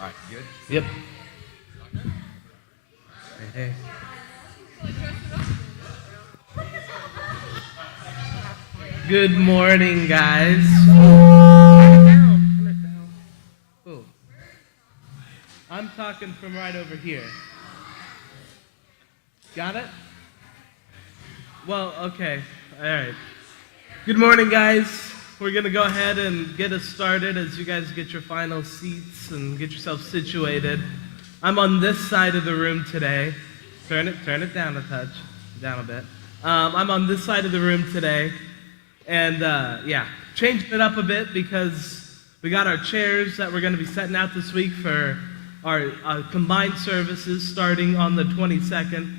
All right, good? Yep. Hey. Good morning, guys. Turn it down. Oh. I'm talking from right over here. Got it? Well, okay. All right. Good morning, guys. We're going to go ahead and get us started as you guys get your final seats and get yourself situated. I'm on this side of the room today. Turn it down a touch. Down a bit. I'm on this side of the room today. And, changing it up a bit because we got our chairs that we're going to be setting out this week for our combined services starting on the 22nd.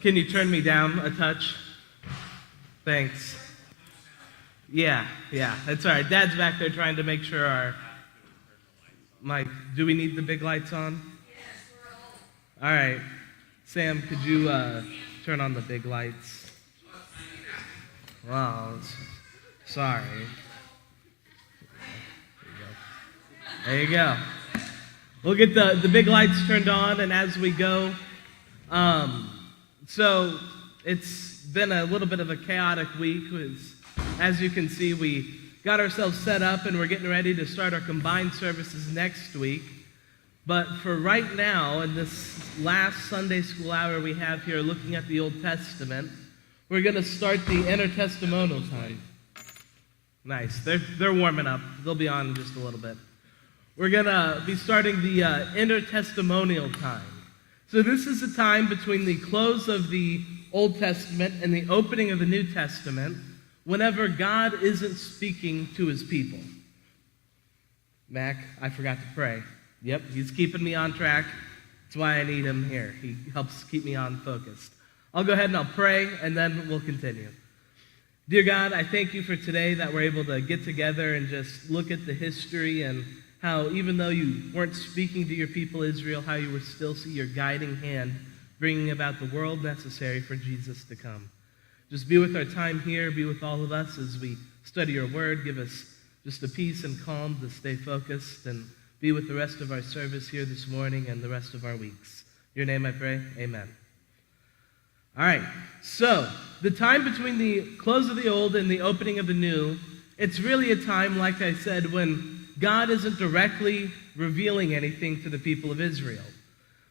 Can you turn me down a touch? Thanks. Yeah, that's all right. Dad's back there trying to make sure do we need the big lights on? Yes, we're all. All right. Sam, could you turn on the big lights? Wow, sorry. There you go. We'll get the big lights turned on, and as we go, so it's been a little bit of a chaotic week. As you can see, we got ourselves set up, and we're getting ready to start our combined services next week. But for right now, in this last Sunday school hour we have here looking at the Old Testament, we're going to start the Intertestamental time. Nice. They're warming up. They'll be on in just a little bit. We're going to be starting the intertestamental time. So this is the time between the close of the Old Testament and the opening of the New Testament whenever God isn't speaking to his people. Mac, I forgot to pray. Yep, he's keeping me on track. That's why I need him here. He helps keep me on focused. I'll go ahead and I'll pray, and then we'll continue. Dear God, I thank you for today that we're able to get together and just look at the history and how even though you weren't speaking to your people Israel, how you would still see your guiding hand bringing about the world necessary for Jesus to come. Just be with our time here, be with all of us as we study your word. Give us just a peace and calm to stay focused, and be with the rest of our service here this morning and the rest of our weeks. In your name I pray, amen. All right, so the time between the close of the old and the opening of the new, it's really a time, like I said, when God isn't directly revealing anything to the people of Israel.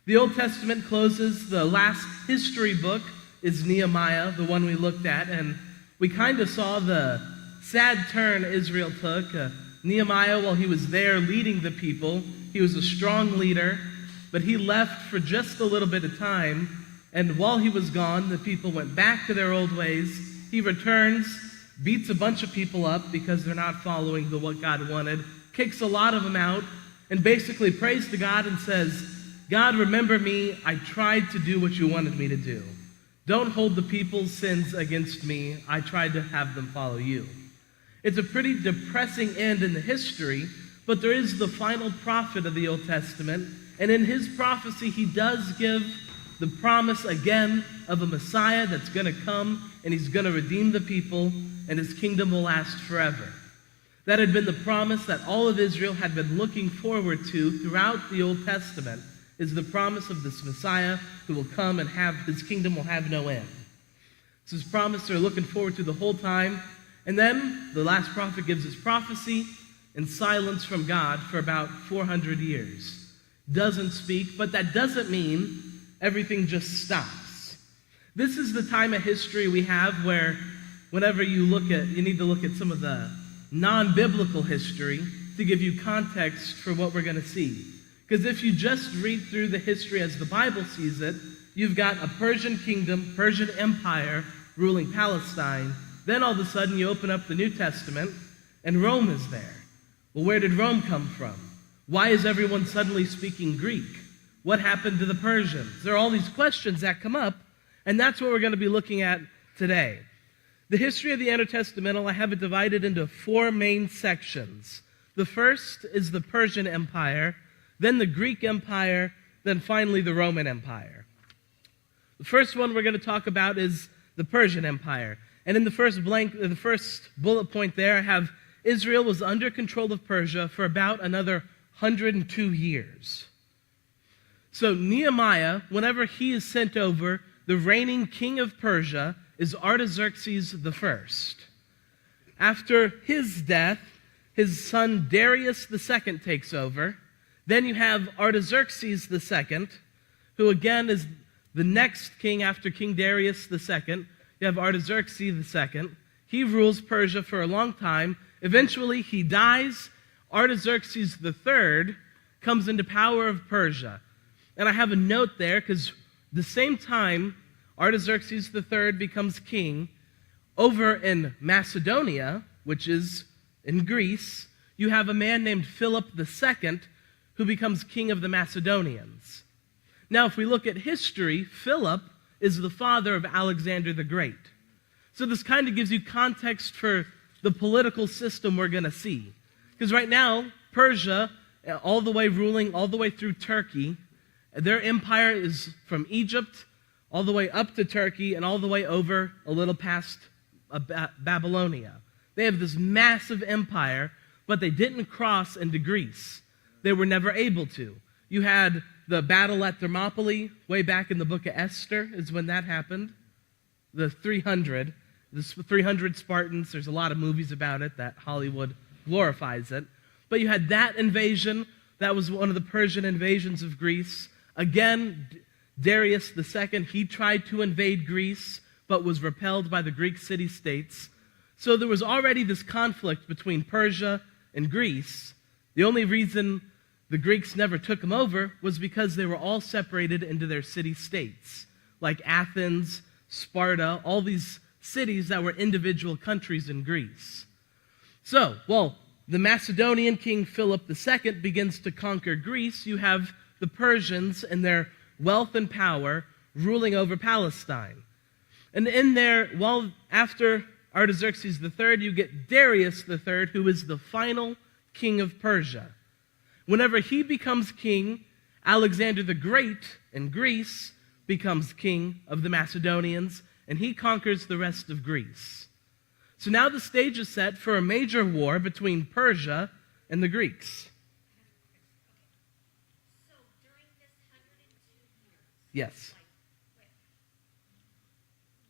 The Old Testament closes. The last history book is Nehemiah, the one we looked at, and we kind of saw the sad turn Israel took. Nehemiah, while he was there leading the people, he was a strong leader, but he left for just a little bit of time, and while he was gone, the people went back to their old ways. He returns, beats a bunch of people up because they're not following what God wanted, kicks a lot of them out, and basically prays to God and says, God, remember me. I tried to do what you wanted me to do. Don't hold the people's sins against me. I tried to have them follow you. It's a pretty depressing end in the history, but there is the final prophet of the Old Testament, and in his prophecy, he does give the promise again of a Messiah that's going to come, and he's going to redeem the people, and his kingdom will last forever. That had been the promise that all of Israel had been looking forward to throughout the Old Testament, is the promise of this Messiah who will come and his kingdom will have no end. It's his promise they're looking forward to the whole time. And then the last prophet gives his prophecy in silence from God for about 400 years. Doesn't speak, but that doesn't mean everything just stops. This is the time of history we have where whenever you need to look at some of the non-biblical history to give you context for what we're going to see. Because if you just read through the history as the Bible sees it, you've got a Persian kingdom, Persian empire ruling Palestine. Then all of a sudden you open up the New Testament and Rome is there. Well, where did Rome come from? Why is everyone suddenly speaking Greek? What happened to the Persians? There are all these questions that come up, and that's what we're going to be looking at today. The history of the Intertestamental, I have it divided into 4 main sections. The first is the Persian Empire, then the Greek Empire, then finally the Roman Empire. The first one we're going to talk about is the Persian Empire. And in the first bullet point there, I have Israel was under control of Persia for about another 102 years. So Nehemiah, whenever he is sent over, the reigning king of Persia is Artaxerxes I. After his death, his son Darius II takes over. Then you have Artaxerxes II, who again is the next king after King Darius II. You have Artaxerxes II. He rules Persia for a long time. Eventually, he dies. Artaxerxes III comes into power of Persia. And I have a note there because the same time Artaxerxes III becomes king, over in Macedonia, which is in Greece, you have a man named Philip II who becomes king of the Macedonians. Now, if we look at history, Philip is the father of Alexander the Great. So this kind of gives you context for the political system we're going to see. Because right now, Persia, all the way ruling all the way through Turkey, their empire is from Egypt all the way up to Turkey and all the way over a little past Babylonia. They have this massive empire, but they didn't cross into Greece. They were never able to. You had the battle at Thermopylae way back in the book of Esther is when that happened. The 300 Spartans, there's a lot of movies about it that Hollywood glorifies it. But you had that invasion. That was one of the Persian invasions of Greece. Again, Darius II, he tried to invade Greece, but was repelled by the Greek city-states. So there was already this conflict between Persia and Greece. The only reason the Greeks never took them over was because they were all separated into their city-states, like Athens, Sparta, all these cities that were individual countries in Greece. So, the Macedonian king Philip II begins to conquer Greece. You have the Persians and their wealth and power ruling over Palestine. And in there, after Artaxerxes III, you get Darius III, who is the final king of Persia. Whenever he becomes king, Alexander the Great in Greece becomes king of the Macedonians, and he conquers the rest of Greece. So now the stage is set for a major war between Persia and the Greeks. So during this 102 years, Yes.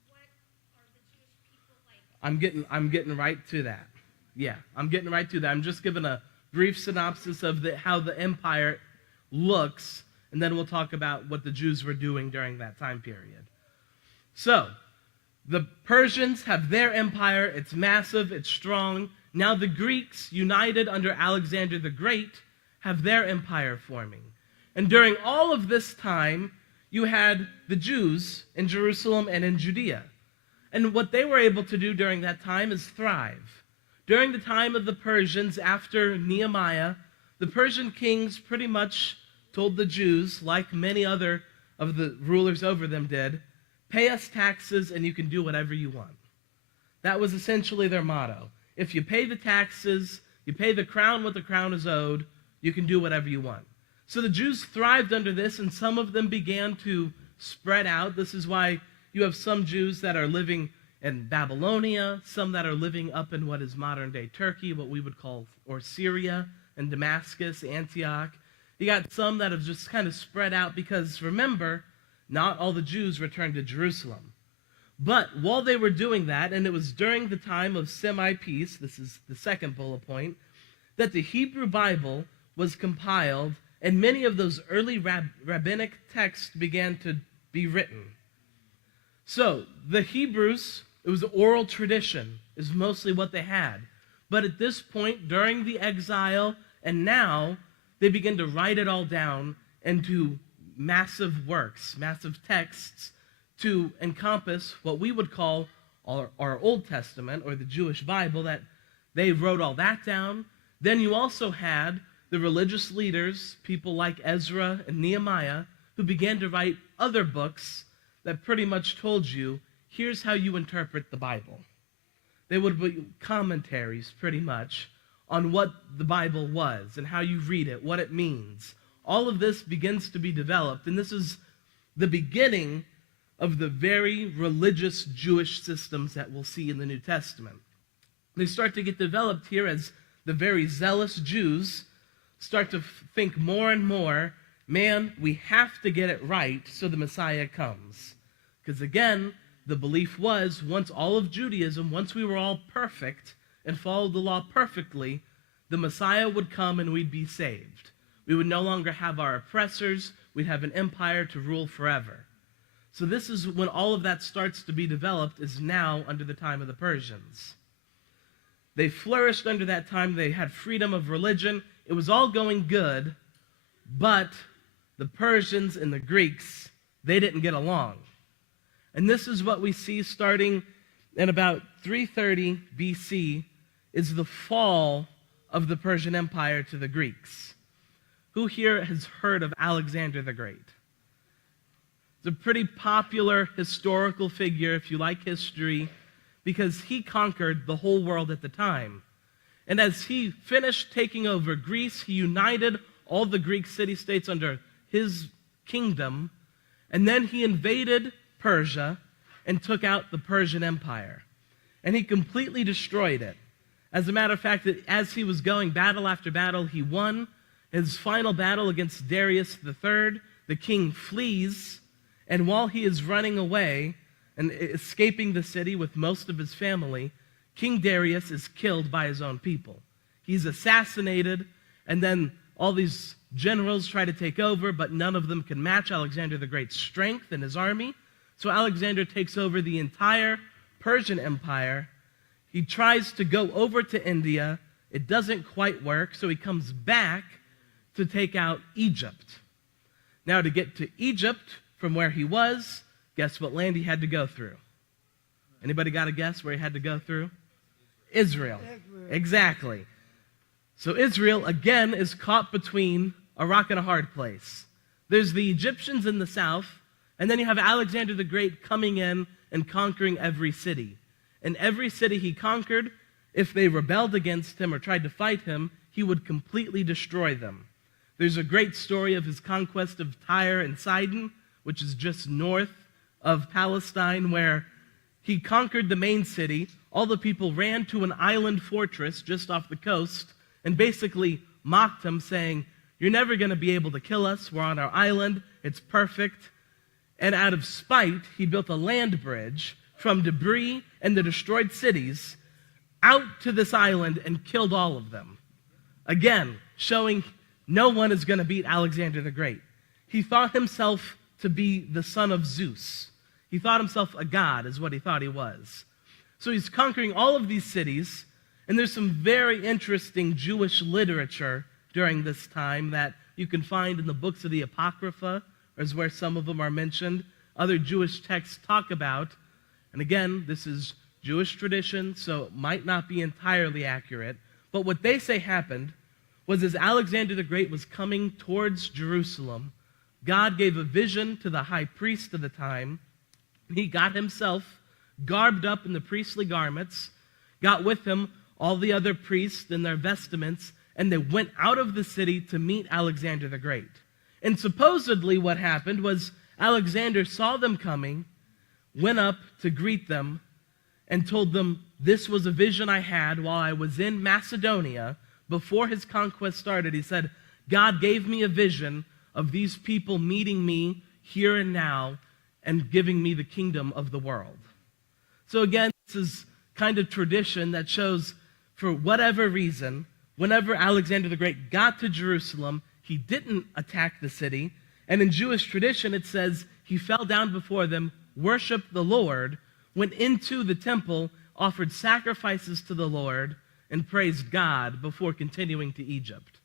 what are the Jewish people like? I'm getting right to that. Yeah, I'm getting right to that. I'm just giving a brief synopsis of how the empire looks, and then we'll talk about what the Jews were doing during that time period. So, the Persians have their empire. It's massive. It's strong. Now the Greeks, united under Alexander the Great, have their empire forming. And during all of this time, you had the Jews in Jerusalem and in Judea. And what they were able to do during that time is thrive. During the time of the Persians, after Nehemiah, the Persian kings pretty much told the Jews, like many other of the rulers over them did, pay us taxes and you can do whatever you want. That was essentially their motto. If you pay the taxes, you pay the crown what the crown is owed, you can do whatever you want. So the Jews thrived under this, and some of them began to spread out. This is why you have some Jews that are living in Babylonia, some that are living up in what is modern-day Turkey, what we would call, or Syria, and Damascus, Antioch. You got some that have just kind of spread out because, remember, not all the Jews returned to Jerusalem. But while they were doing that, and it was during the time of semi-peace, this is the second bullet point, that the Hebrew Bible was compiled, and many of those early rabbinic texts began to be written. So, the Hebrews, it was oral tradition, is mostly what they had. But at this point, during the exile, and now, they begin to write it all down into massive works, massive texts, to encompass what we would call our Old Testament, or the Jewish Bible, that they wrote all that down. Then you also had the religious leaders, people like Ezra and Nehemiah, who began to write other books that pretty much told you, here's how you interpret the Bible. They would be commentaries, pretty much, on what the Bible was and how you read it, what it means. All of this begins to be developed, and this is the beginning of the very religious Jewish systems that we'll see in the New Testament. They start to get developed here as the very zealous Jews start to think more and more, man, we have to get it right so the Messiah comes. Because again, the belief was, once all of Judaism, once we were all perfect and followed the law perfectly, the Messiah would come and we'd be saved. We would no longer have our oppressors. We'd have an empire to rule forever. So this is when all of that starts to be developed, is now under the time of the Persians. They flourished under that time. They had freedom of religion. It was all going good, but the Persians and the Greeks, they didn't get along. And this is what we see starting in about 330 BC, is the fall of the Persian Empire to the Greeks. Who here has heard of Alexander the Great? It's a pretty popular historical figure, if you like history, because he conquered the whole world at the time. And as he finished taking over Greece, he united all the Greek city-states under his kingdom, and then he invaded Persia and took out the Persian Empire. And he completely destroyed it. As a matter of fact, as he was going battle after battle, he won. His final battle against Darius III, the king flees, and while he is running away and escaping the city with most of his family, King Darius is killed by his own people. He's assassinated, and then all these generals try to take over, but none of them can match Alexander the Great's strength and his army. So Alexander takes over the entire Persian Empire. He tries to go over to India. It doesn't quite work, so he comes back to take out Egypt. Now, to get to Egypt from where he was, guess what land he had to go through? Anybody got a guess where he had to go through? Israel. Exactly. So Israel, again, is caught between a rock and a hard place. There's the Egyptians in the south, and then you have Alexander the Great coming in and conquering every city. And every city he conquered, if they rebelled against him or tried to fight him, he would completely destroy them. There's a great story of his conquest of Tyre and Sidon, which is just north of Palestine, where he conquered the main city. All the people ran to an island fortress just off the coast and basically mocked him, saying, "You're never going to be able to kill us. We're on our island. It's perfect." And out of spite, he built a land bridge from debris and the destroyed cities out to this island and killed all of them. Again, showing no one is going to beat Alexander the Great. He thought himself to be the son of Zeus. He thought himself a god, is what he thought he was. So he's conquering all of these cities, and there's some very interesting Jewish literature during this time that you can find in the books of the Apocrypha, is where some of them are mentioned. Other Jewish texts talk about, and again, this is Jewish tradition, so it might not be entirely accurate, but what they say happened was as Alexander the Great was coming towards Jerusalem, God gave a vision to the high priest of the time. He got himself garbed up in the priestly garments, got with him all the other priests in their vestments, and they went out of the city to meet Alexander the Great. And supposedly what happened was Alexander saw them coming, went up to greet them, and told them, "This was a vision I had while I was in Macedonia." Before his conquest started, he said, "God gave me a vision of these people meeting me here and now and giving me the kingdom of the world." So again, this is kind of tradition that shows, for whatever reason, whenever Alexander the Great got to Jerusalem, he didn't attack the city. And in Jewish tradition, it says he fell down before them, worshiped the Lord, went into the temple, offered sacrifices to the Lord, and praised God before continuing to Egypt.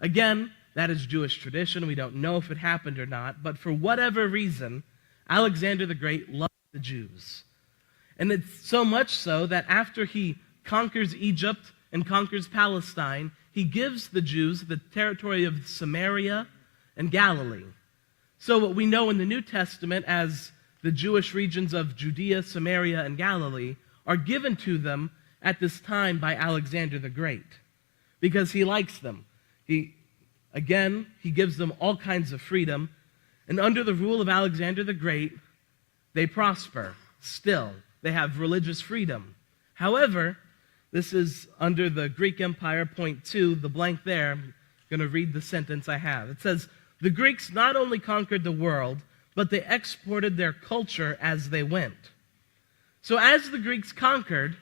Again, that is Jewish tradition. We don't know if it happened or not, but for whatever reason, Alexander the Great loved the Jews. And it's so much so that after he conquers Egypt and conquers Palestine, he gives the Jews the territory of Samaria and Galilee. So what we know in the New Testament as the Jewish regions of Judea, Samaria, and Galilee are given to them at this time by Alexander the Great because he likes them. He gives them all kinds of freedom, and under the rule of Alexander the Great, they prosper still. They have religious freedom. However, this is under the Greek Empire, point 2, the blank there. going to read the sentence I have. It says, "The Greeks not only conquered the world, but they exported their culture as they went." So as the Greeks conquered,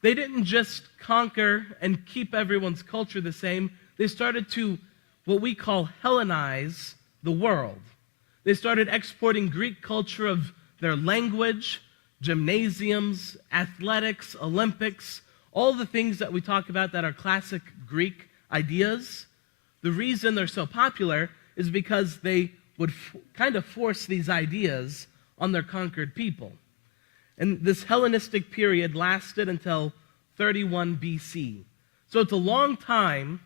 they didn't just conquer and keep everyone's culture the same. They started to, what we call, Hellenize the world. They started exporting Greek culture of their language, gymnasiums, athletics, Olympics, all the things that we talk about that are classic Greek ideas. The reason they're so popular is because they would kind of force these ideas on their conquered people. And this Hellenistic period lasted until 31 BC. So it's a long time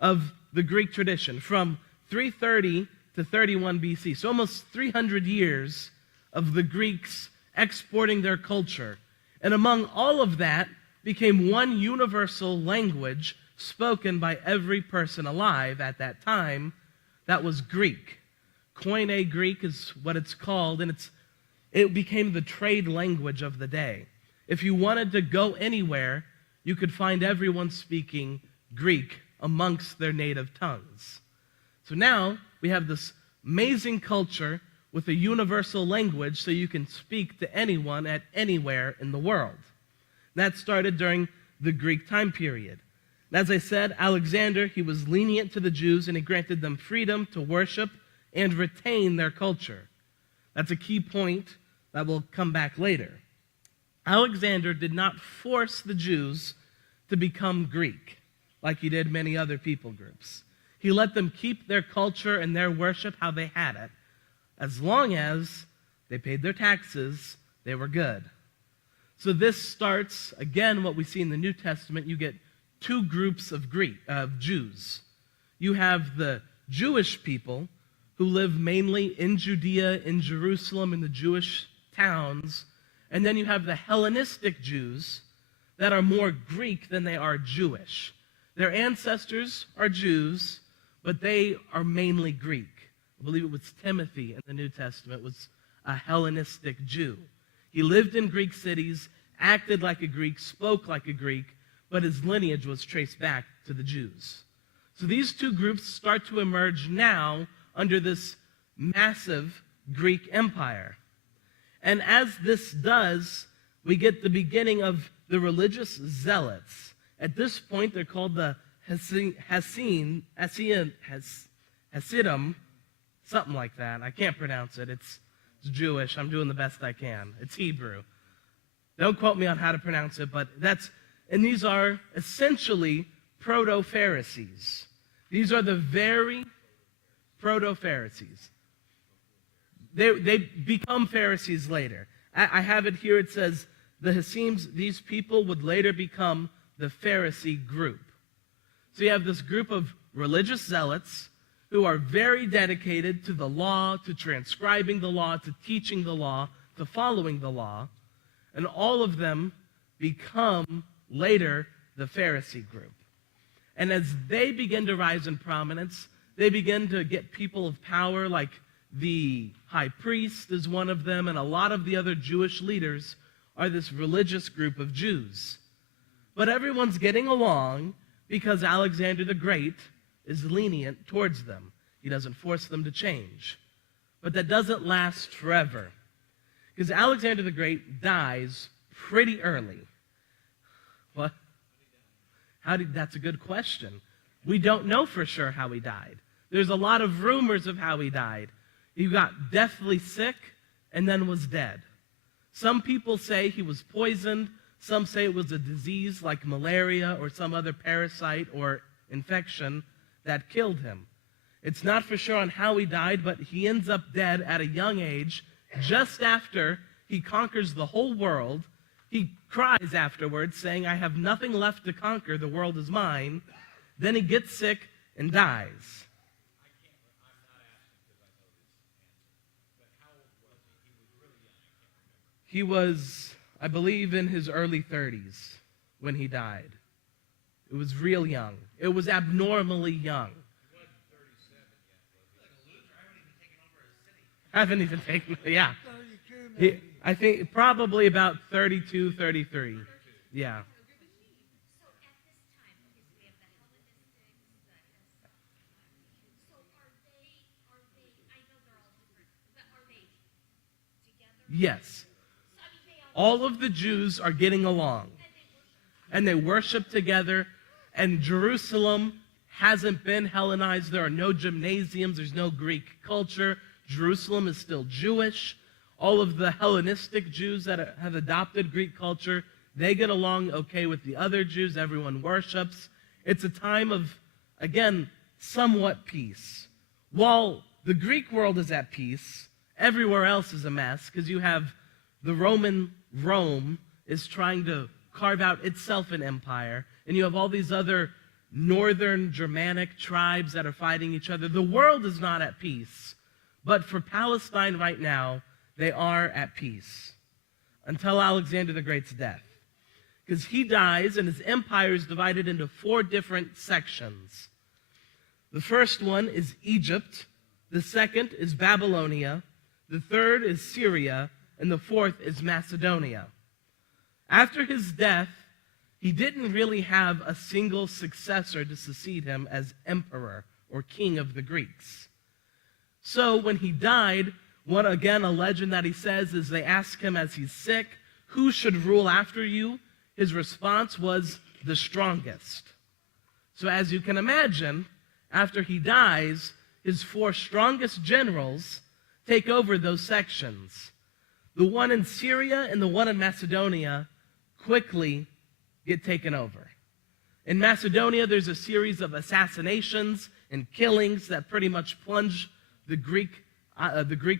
of the Greek tradition, from 330 to 31 BC. So almost 300 years of the Greeks exporting their culture. And among all of that became one universal language spoken by every person alive at that time. That was Greek. Koine Greek is what it's called, and it became the trade language of the day. If you wanted to go anywhere, you could find everyone speaking Greek amongst their native tongues. So now we have this amazing culture with a universal language so you can speak to anyone at anywhere in the world. That started during the Greek time period. And as I said, Alexander, he was lenient to the Jews and he granted them freedom to worship and retain their culture. That's a key point that will come back later. Alexander did not force the Jews to become Greek like he did many other people groups. He let them keep their culture and their worship how they had it. As long as they paid their taxes, they were good. So this starts, again, what we see in the New Testament. You get two groups of Jews. You have the Jewish people who live mainly in Judea, in Jerusalem, in the Jewish towns. And then you have the Hellenistic Jews that are more Greek than they are Jewish. Their ancestors are Jews, but they are mainly Greek. I believe it was Timothy in the New Testament was a Hellenistic Jew. He lived in Greek cities, acted like a Greek, spoke like a Greek, but his lineage was traced back to the Jews. So these two groups start to emerge now under this massive Greek empire. And as this does, we get the beginning of the religious zealots. At this point, they're called the Hasidim, something like that. I can't pronounce it. It's Jewish. I'm doing the best I can. It's Hebrew. Don't quote me on how to pronounce it, but and these are essentially proto-Pharisees. These are the very proto-Pharisees. They become Pharisees later. I have it here. It says the Hasims, these people would later become the Pharisee group. So you have this group of religious zealots who are very dedicated to the law, to transcribing the law, to teaching the law, to following the law. And all of them become later the Pharisee group. And as they begin to rise in prominence, they begin to get people of power, like the high priest is one of them, and a lot of the other Jewish leaders are this religious group of Jews. But everyone's getting along because Alexander the Great is lenient towards them. He doesn't force them to change. But that doesn't last forever, because Alexander the Great dies pretty early. What? That's a good question. We don't know for sure how he died. There's a lot of rumors of how he died. He got deathly sick and then was dead. Some people say he was poisoned. Some say it was a disease like malaria or some other parasite or infection that killed him. It's not for sure on how he died, but he ends up dead at a young age, just after he conquers the whole world. He cries afterwards, saying, "I have nothing left to conquer, the world is mine." Then he gets sick and dies. He was, I believe, in his early 30s when he died. It was real young. It was abnormally young. He wasn't 37 yet, was he? Like a loser. I haven't even taken, yeah. I think probably about 32, 33. Yeah. Yes. All of the Jews are getting along. And they worship together. And Jerusalem hasn't been Hellenized. There are no gymnasiums. There's no Greek culture. Jerusalem is still Jewish. All of the Hellenistic Jews that have adopted Greek culture, they get along okay with the other Jews. Everyone worships. It's a time of, again, somewhat peace. While the Greek world is at peace, everywhere else is a mess because you have the Rome is trying to carve out itself an empire, and you have all these other northern Germanic tribes that are fighting each other. The world is not at peace, but for Palestine right now, they are at peace until Alexander the Great's death, because he dies and his empire is divided into 4 different sections. The first one is Egypt, the second is Babylonia, the third is Syria, and the fourth is Macedonia. After his death, he didn't really have a single successor to succeed him as emperor or king of the Greeks. So when he died, a legend that he says is they ask him as he's sick, who should rule after you? His response was, the strongest. So as you can imagine, after he dies, his 4 strongest generals take over those sections. The one in Syria and the one in Macedonia quickly get taken over. In Macedonia, there's a series of assassinations and killings that pretty much plunge the Greek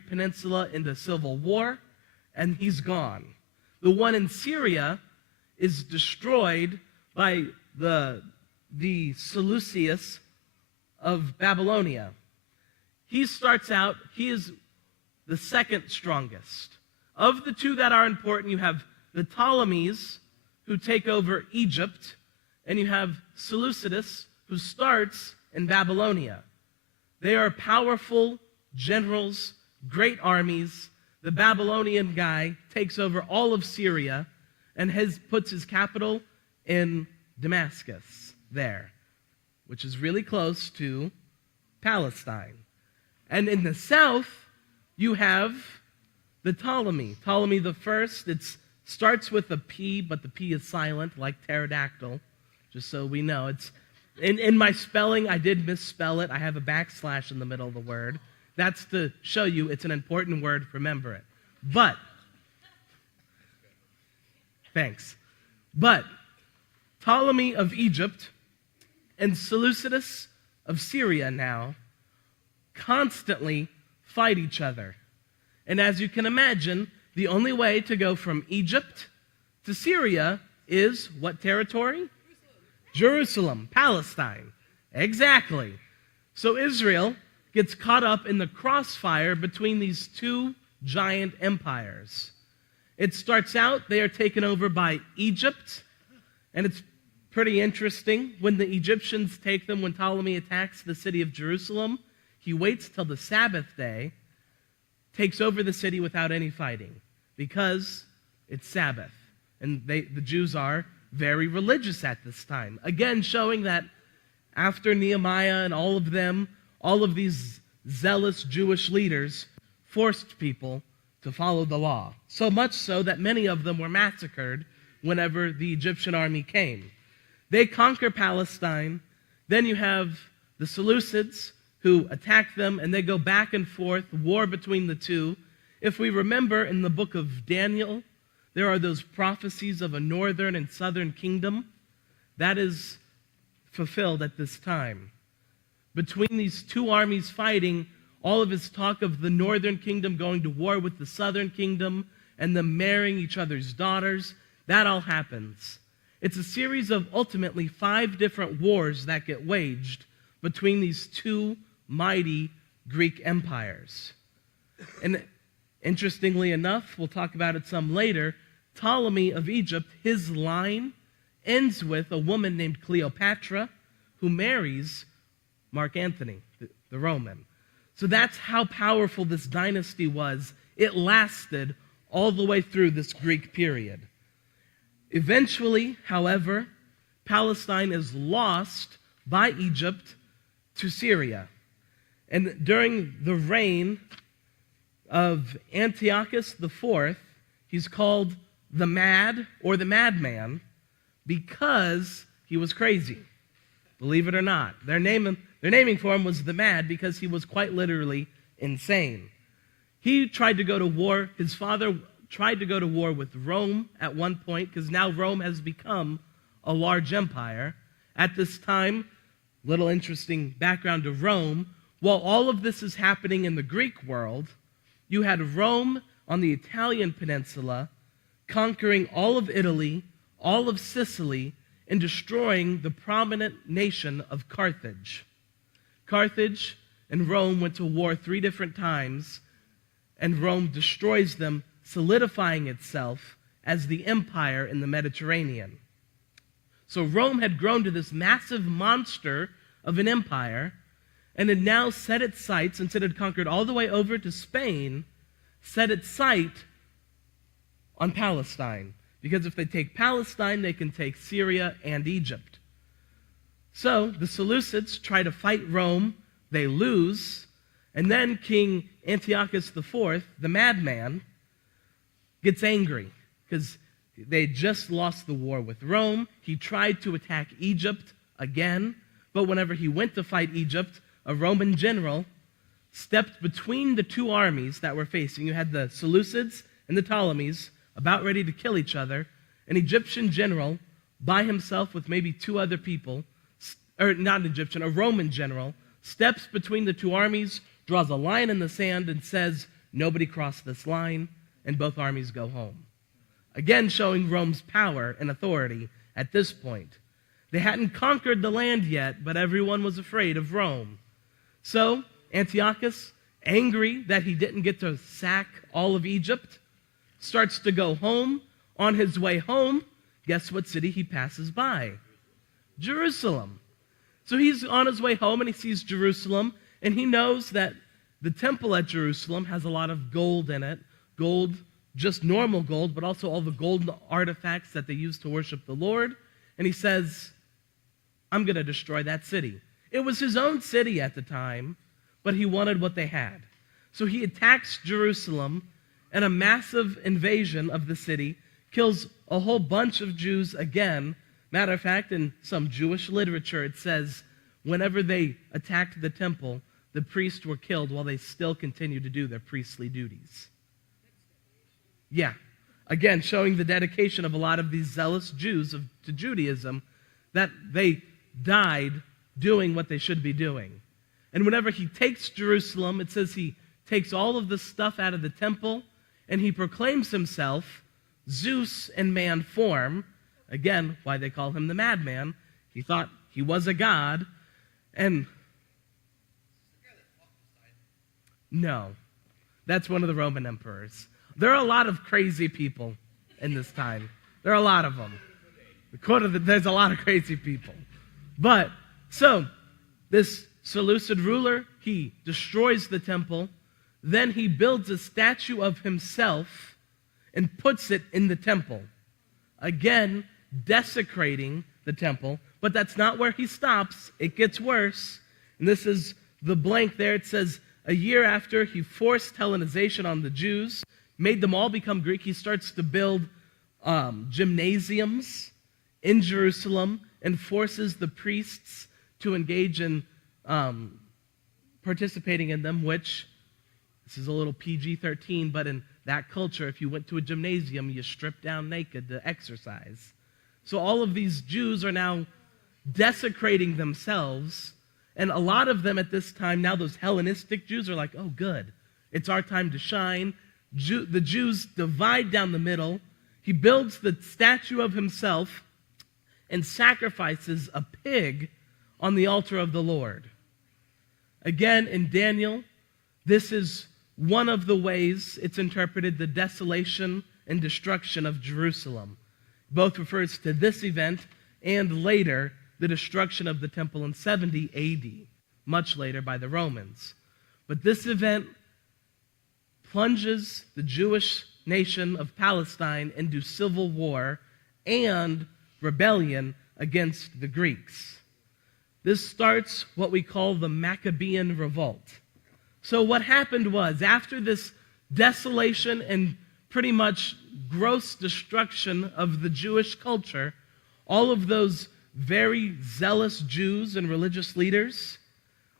peninsula into civil war, and he's gone. The one in Syria is destroyed by the Seleucus of Babylonia. He starts out, he is the second strongest. Of the 2 that are important, you have the Ptolemies, who take over Egypt, and you have Seleucus, who starts in Babylonia. They are powerful generals, great armies. The Babylonian guy takes over all of Syria and puts his capital in Damascus there, which is really close to Palestine. And in the south, you have the Ptolemy the First. It starts with a P, but the P is silent, like pterodactyl, just so we know. It's in my spelling, I did misspell it. I have a backslash in the middle of the word. That's to show you it's an important word. Remember it. But, thanks. But Ptolemy of Egypt and Seleucus of Syria now constantly fight each other. And as you can imagine, the only way to go from Egypt to Syria is what territory? Jerusalem, Palestine. Exactly. So Israel gets caught up in the crossfire between these 2 giant empires. It starts out, they are taken over by Egypt, and it's pretty interesting. When the Egyptians take them, when Ptolemy attacks the city of Jerusalem, he waits till the Sabbath day, takes over the city without any fighting, because it's Sabbath. And the Jews are very religious at this time. Again, showing that after Nehemiah and all of them, all of these zealous Jewish leaders forced people to follow the law. So much so that many of them were massacred whenever the Egyptian army came. They conquer Palestine. Then you have the Seleucids who attack them, and they go back and forth, war between the 2. If we remember in the book of Daniel, there are those prophecies of a northern and southern kingdom. That is fulfilled at this time. Between these 2 armies fighting, all of his talk of the northern kingdom going to war with the southern kingdom and them marrying each other's daughters, that all happens. It's a series of ultimately 5 different wars that get waged between these 2 mighty Greek empires. And interestingly enough, we'll talk about it some later, Ptolemy of Egypt, his line ends with a woman named Cleopatra who marries Mark Antony, the Roman. So that's how powerful this dynasty was. It lasted all the way through this Greek period. Eventually, however, Palestine is lost by Egypt to Syria. And during the reign, of Antiochus IV, he's called the Mad or the Madman because he was crazy. Believe it or not. Their naming for him was the Mad because he was quite literally insane. He tried to go to war. His father tried to go to war with Rome at one point because now Rome has become a large empire. At this time, little interesting background of Rome, while all of this is happening in the Greek world, you had Rome on the Italian peninsula conquering all of Italy, all of Sicily, and destroying the prominent nation of Carthage. Carthage and Rome went to war 3 different times, and Rome destroys them, solidifying itself as the empire in the Mediterranean. So Rome had grown to this massive monster of an empire, and had now set its sights, since it had conquered all the way over to Spain, set its sight on Palestine. Because if they take Palestine, they can take Syria and Egypt. So the Seleucids try to fight Rome, they lose, and then King Antiochus IV, the madman, gets angry because they just lost the war with Rome. He tried to attack Egypt again, but whenever he went to fight Egypt, a Roman general stepped between the 2 armies that were facing. You had the Seleucids and the Ptolemies about ready to kill each other. An Egyptian general by himself with maybe 2 other people, or not an Egyptian, a Roman general, steps between the 2 armies, draws a line in the sand and says, "Nobody cross this line," and both armies go home. Again, showing Rome's power and authority at this point. They hadn't conquered the land yet, but everyone was afraid of Rome. So Antiochus, angry that he didn't get to sack all of Egypt, starts to go home. On his way home, guess what city he passes by? Jerusalem. So he's on his way home and he sees Jerusalem, and he knows that the temple at Jerusalem has a lot of gold in it. Gold, just normal gold, but also all the golden artifacts that they use to worship the Lord. And he says, I'm going to destroy that city. It was his own city at the time, but he wanted what they had. So he attacks Jerusalem, and a massive invasion of the city kills a whole bunch of Jews again. Matter of fact, in some Jewish literature, it says whenever they attacked the temple, the priests were killed while they still continued to do their priestly duties. Yeah. Again, showing the dedication of a lot of these zealous Jews to Judaism, that they died doing what they should be doing. And whenever he takes Jerusalem, it says he takes all of the stuff out of the temple, and he proclaims himself Zeus in man form. Again, why they call him the madman. He thought he was a god. And no, that's one of the Roman emperors. There are a lot of crazy people in this time. There are a lot of them. There's a lot of crazy people. But, so, this Seleucid ruler, he destroys the temple. Then he builds a statue of himself and puts it in the temple. Again, desecrating the temple. But that's not where he stops. It gets worse. And this is the blank there. It says, a year after he forced Hellenization on the Jews, made them all become Greek, he starts to build gymnasiums in Jerusalem and forces the priests to engage in participating in them, which, this is a little PG-13, but in that culture, if you went to a gymnasium, you stripped down naked to exercise. So all of these Jews are now desecrating themselves, and a lot of them at this time, now those Hellenistic Jews are like, oh good, it's our time to shine. The Jews divide down the middle. He builds the statue of himself and sacrifices a pig on the altar of the Lord. Again, in Daniel, this is one of the ways it's interpreted the desolation and destruction of Jerusalem. Both refers to this event and later the destruction of the temple in 70 AD, much later by the Romans. But this event plunges the Jewish nation of Palestine into civil war and rebellion against the Greeks. This starts what we call the Maccabean Revolt. So what happened was, after this desolation and pretty much gross destruction of the Jewish culture, all of those very zealous Jews and religious leaders,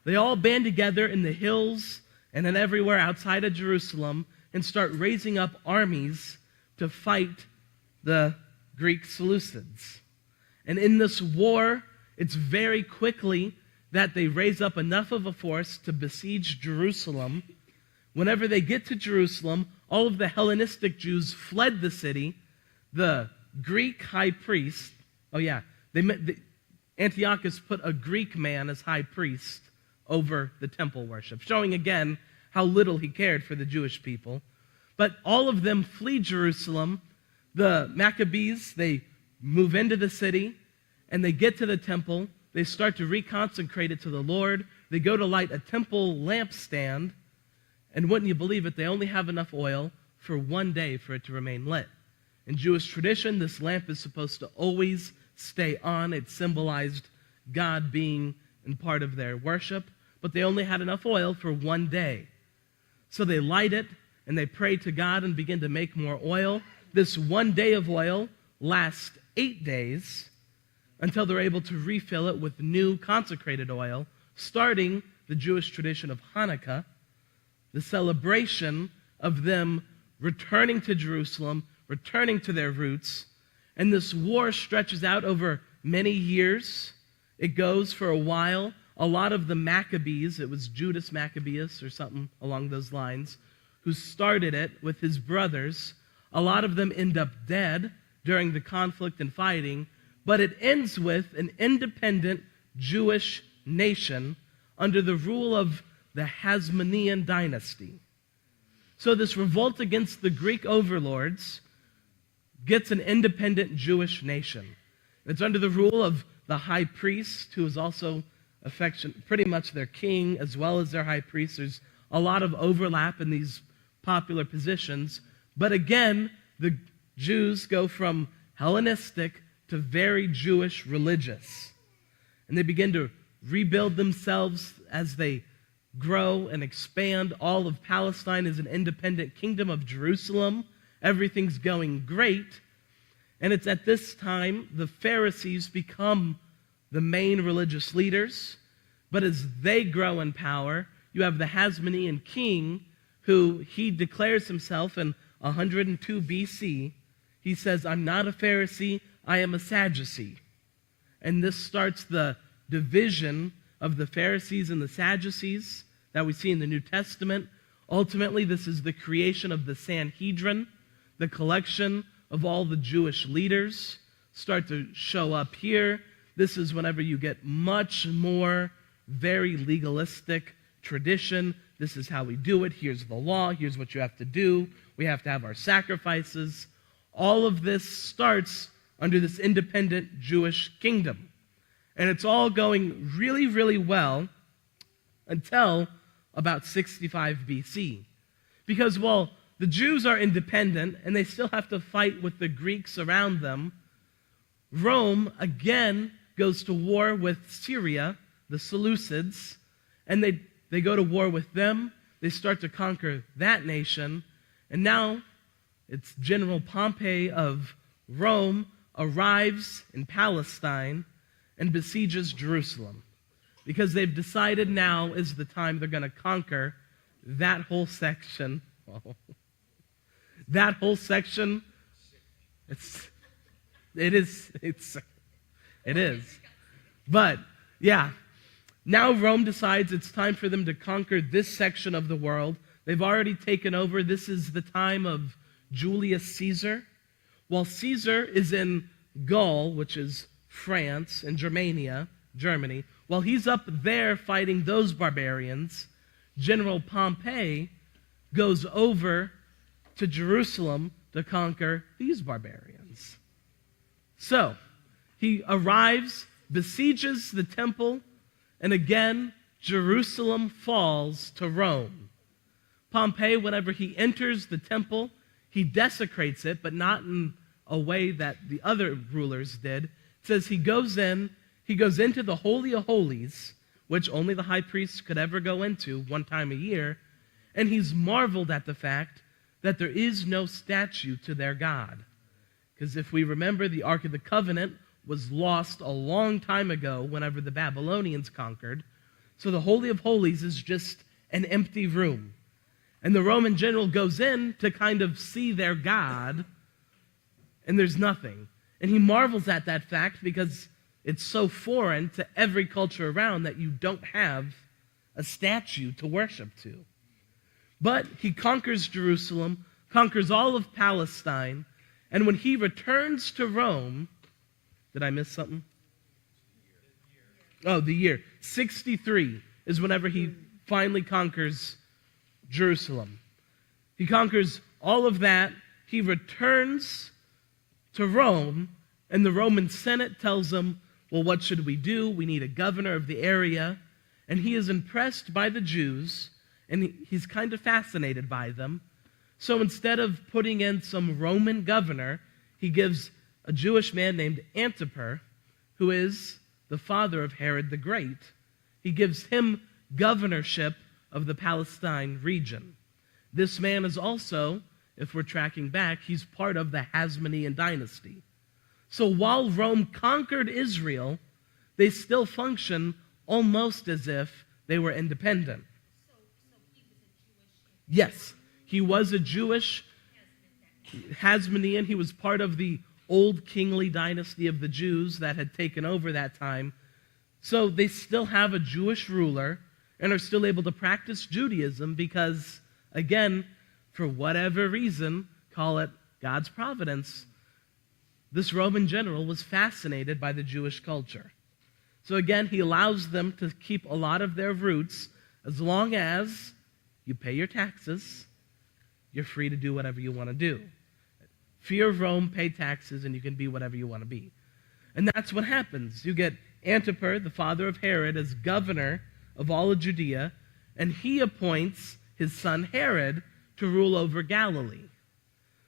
they all band together in the hills and then everywhere outside of Jerusalem and start raising up armies to fight the Greek Seleucids. And in this war, it's very quickly that they raise up enough of a force to besiege Jerusalem. Whenever they get to Jerusalem, all of the Hellenistic Jews fled the city. The Greek high priest, Antiochus put a Greek man as high priest over the temple worship, showing again how little he cared for the Jewish people. But all of them flee Jerusalem. The Maccabees, they move into the city, and they get to the temple. They start to reconsecrate it to the Lord. They go to light a temple lampstand, and wouldn't you believe it, they only have enough oil for one day for it to remain lit. In Jewish tradition, this lamp is supposed to always stay on. It symbolized God being in part of their worship, but they only had enough oil for one day. So they light it, and they pray to God and begin to make more oil. This one day of oil lasts 8 days until they're able to refill it with new consecrated oil, starting the Jewish tradition of Hanukkah, the celebration of them returning to Jerusalem, returning to their roots. And this war stretches out over many years. It goes for a while. A lot of the Maccabees, it was Judas Maccabeus or something along those lines, who started it with his brothers. A lot of them end up dead during the conflict and fighting, but it ends with an independent Jewish nation under the rule of the Hasmonean dynasty. So this revolt against the Greek overlords gets an independent Jewish nation. It's under the rule of the high priest, who is also pretty much their king as well as their high priest. There's a lot of overlap in these popular positions. But again, the Jews go from Hellenistic to very Jewish religious. And they begin to rebuild themselves as they grow and expand. All of Palestine is an independent kingdom of Jerusalem. Everything's going great. And it's at this time the Pharisees become the main religious leaders. But as they grow in power, you have the Hasmonean king, who he declares himself in 102 BC. He says, "I'm not a Pharisee, I am a Sadducee." And this starts the division of the Pharisees and the Sadducees that we see in the New Testament. Ultimately, this is the creation of the Sanhedrin. The collection of all the Jewish leaders start to show up here. This is whenever you get much more very legalistic tradition. This is how we do it. Here's the law. Here's what you have to do. We have to have our sacrifices. All of this starts under this independent Jewish kingdom. And it's all going really, really well until about 65 BC. Because while the Jews are independent and they still have to fight with the Greeks around them, Rome again goes to war with Syria, the Seleucids, and they go to war with them. They start to conquer that nation, and now it's General Pompey of Rome arrives in Palestine and besieges Jerusalem, because they've decided now is the time they're going to conquer that whole section. That whole section, it is. But, yeah, now Rome decides it's time for them to conquer this section of the world. They've already taken over. This is the time of Julius Caesar. While Caesar is in Gaul, which is France, and Germany, while he's up there fighting those barbarians, General Pompey goes over to Jerusalem to conquer these barbarians. So, he arrives, besieges the temple, and again, Jerusalem falls to Rome. Pompey, whenever he enters the temple, he desecrates it, but not in a way that the other rulers did. It says he goes into the Holy of Holies, which only the high priest could ever go into one time a year, and he's marveled at the fact that there is no statue to their God. Because if we remember, the Ark of the Covenant was lost a long time ago whenever the Babylonians conquered. So the Holy of Holies is just an empty room. And the Roman general goes in to kind of see their God, and there's nothing. And he marvels at that fact because it's so foreign to every culture around that you don't have a statue to worship to. But he conquers Jerusalem, conquers all of Palestine, and when he returns to Rome, did I miss something? Oh, the year. 63 is whenever he finally conquers Jerusalem. He conquers all of that. He returns to Rome, and the Roman Senate tells him, well, what should we do? We need a governor of the area. And he is impressed by the Jews, and he's kind of fascinated by them. So instead of putting in some Roman governor, he gives a Jewish man named Antipater, who is the father of Herod the Great. He gives him governorship of the Palestine region. This man is also, if we're tracking back, he's part of the Hasmonean dynasty. So while Rome conquered Israel, they still function almost as if they were independent. Yes, he was a Jewish Hasmonean. He was part of the old kingly dynasty of the Jews that had taken over that time. So they still have a Jewish ruler and are still able to practice Judaism because, again, for whatever reason, call it God's providence, this Roman general was fascinated by the Jewish culture. So again, he allows them to keep a lot of their roots as long as you pay your taxes, you're free to do whatever you want to do. Fear of Rome, pay taxes, and you can be whatever you want to be. And that's what happens. You get Antipater, the father of Herod, as governor of all of Judea, and he appoints his son Herod to rule over Galilee.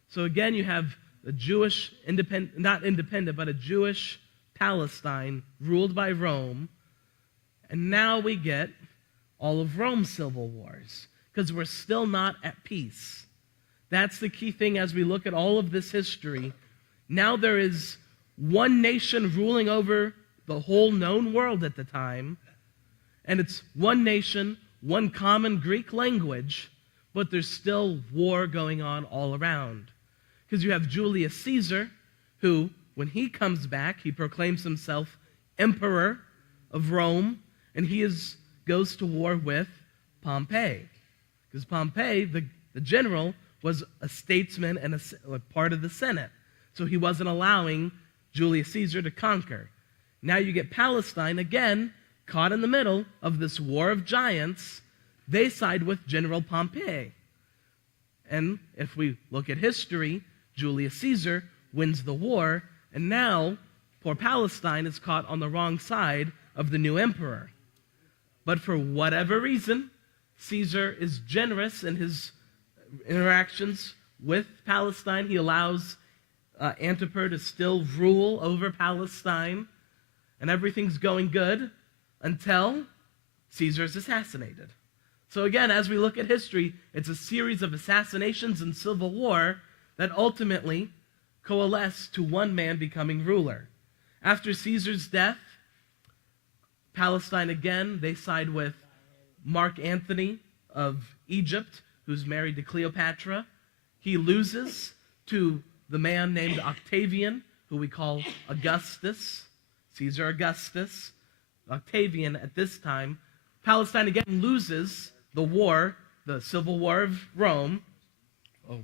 So again, you have a Jewish, not independent, but a Jewish Palestine ruled by Rome. And now we get all of Rome's civil wars because we're still not at peace. That's the key thing as we look at all of this history. Now there is one nation ruling over the whole known world at the time, and it's one nation, one common Greek language, but there's still war going on all around. Because you have Julius Caesar, who, when he comes back, he proclaims himself emperor of Rome, and he goes to war with Pompey. Because Pompey, the general, was a statesman and a part of the Senate. So he wasn't allowing Julius Caesar to conquer. Now you get Palestine, again, caught in the middle of this war of giants. They side with General Pompey. And if we look at history, Julius Caesar wins the war, and now poor Palestine is caught on the wrong side of the new emperor. But for whatever reason, Caesar is generous in his interactions with Palestine. He allows Antipater to still rule over Palestine, and everything's going good until Caesar is assassinated. So again, as we look at history, it's a series of assassinations and civil war that ultimately coalesce to one man becoming ruler. After Caesar's death, Palestine again, they side with Mark Antony of Egypt, who's married to Cleopatra. He loses to the man named Octavian, who we call Augustus, Caesar Augustus. Octavian at this time. Palestine again loses the war, the civil war of Rome. Oh,